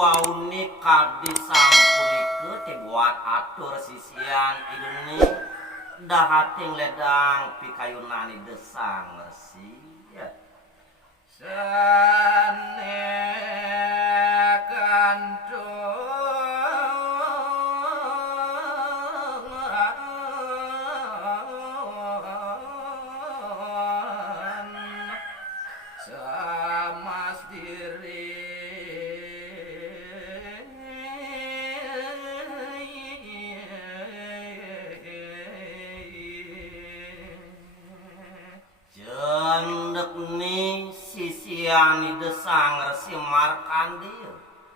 unik kadi sampulikeun teh buat atur sisian ideni dahating ledang pikayunani desang resi ya. Sane sama diri Jendek nih sisian desang resi Markandi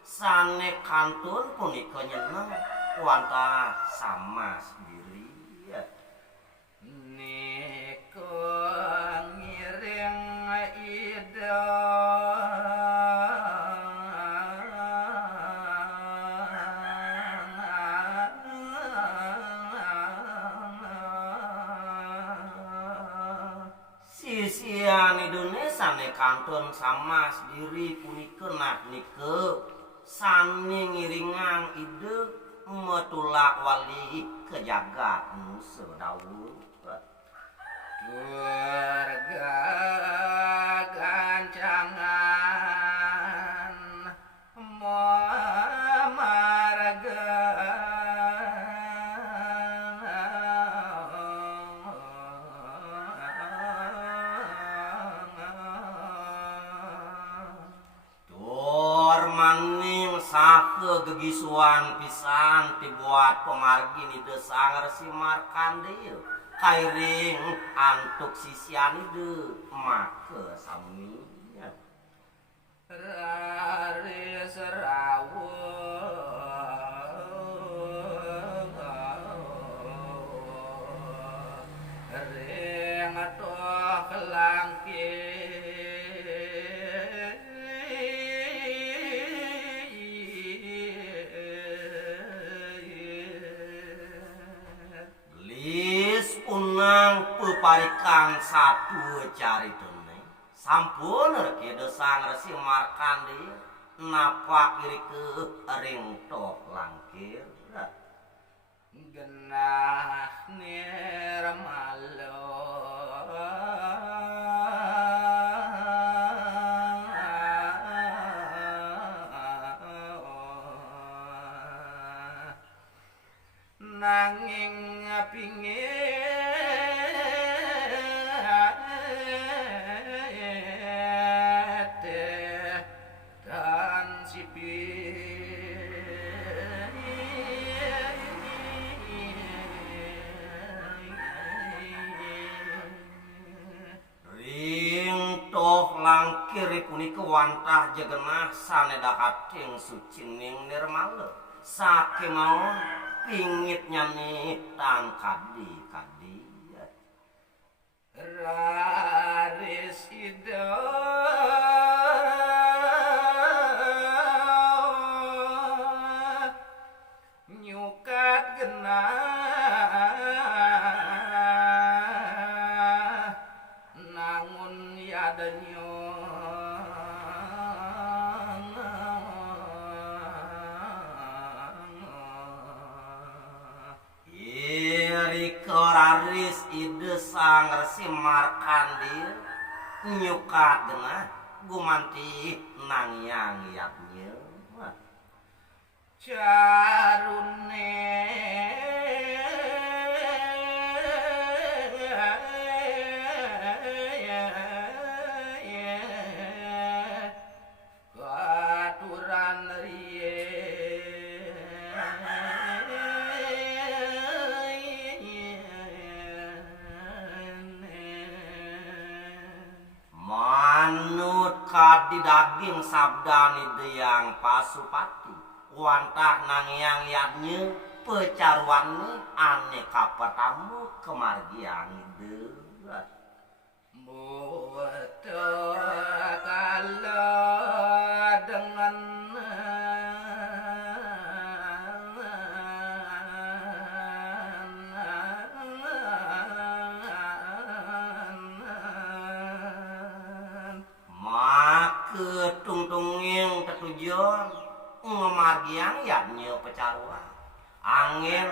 sane kantun punika nyeneng wantah sama sendiri ya. Niko ngiring ida Sisian Indonesia ne kantun sama sendiri punikeun nah nike sani ngiringang ide metulak wali kejagat nu sedawuh. Durga gancangan marga Tur maning sake gegisuan pisan dibuat pemargi ni desang resi Markandi kairing antuk sisian ide make sami ya. Rari serawung ring toh Gelis unang peparikan satu caritune sampun reki desang resi Markandi napa kiri ke ring tok langkir genah nirmalo nanging pingit dan ring toh langkir punika wantah jegenah saneda kating sucining nirmala sakemaon pingit nyani tang kadi ya. Rarisida nyukat genah nangun yadanyo Raris ide sang resi Markandi nyukat genah gumanti nangyang yatnya carune katuran manut kadi daging sabdani deyang pasupati wantah nangyang yatnya pecaruan aneka petamu kemargian ide Mutu kalau dengan make tungtunging tetujon ngemargiang ya nyeu pecarua angin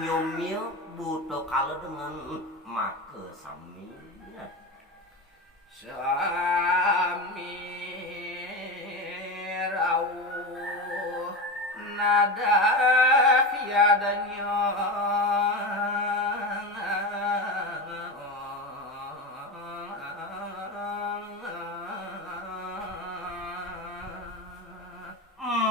nyumil butuh kalau dengan make sami sami rawuh nada yadanya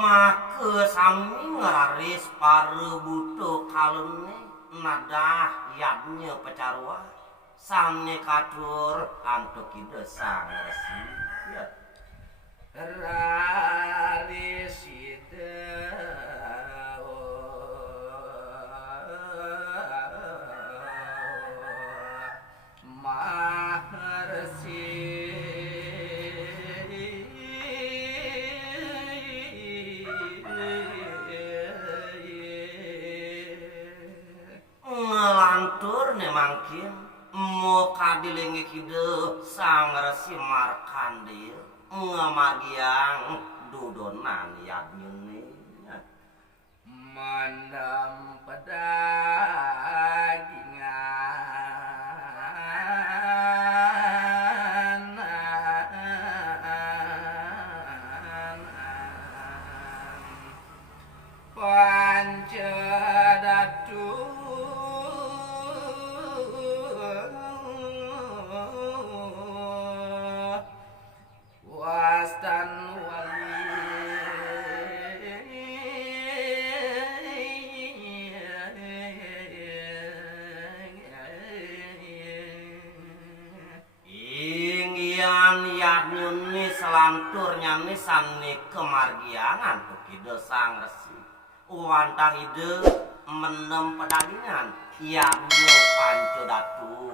make sami ngeraris paru butuh kalune nadah yadnya pecarua samne katur antuk ide sang resi ya rarisida ngelantur ne mangkin muka dilengi kide sang resi markandil ngamagiang dudonan yadnyune mandam pedagingan pancadatu wastan inggian yadnyune selanturnya nih sanni kemargiangan tuh kide sang resi wantah ide menem pedagingan yadnya pancodatu